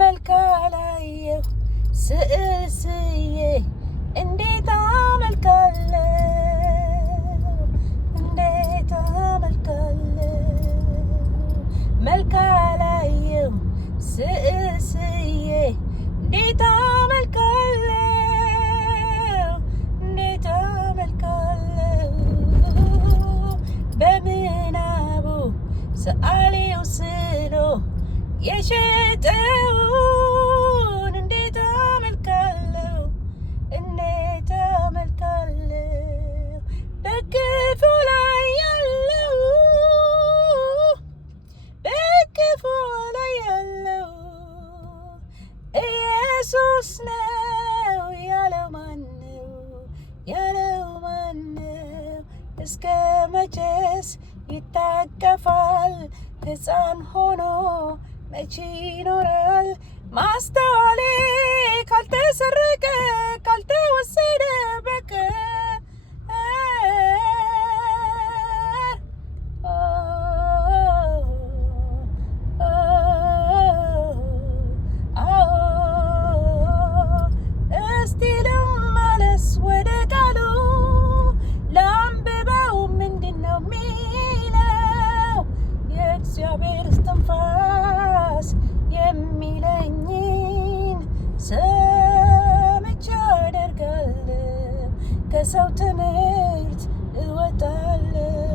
መልካላየሁ ስእስዬ እንዴት አመልካለሁ እንዴት አመልካለሁ መልካላየሁ ስእስዬ እንዴት አመልካለሁ እንዴት አመልካለሁ በምናቡ ሰአሊው ስሎ የሸጠውን እንዴት አመልካለሁ እንዴት አመልካለሁ በክፉ ላይ ያለው በክፉ ላይ ያለው ኢየሱስ ነው ያለው ማነው ያለው ማነው እስከ መቼስ ይታቀፋል ሕፃን ሆኖ መቼ ይኖራል ማስተዋል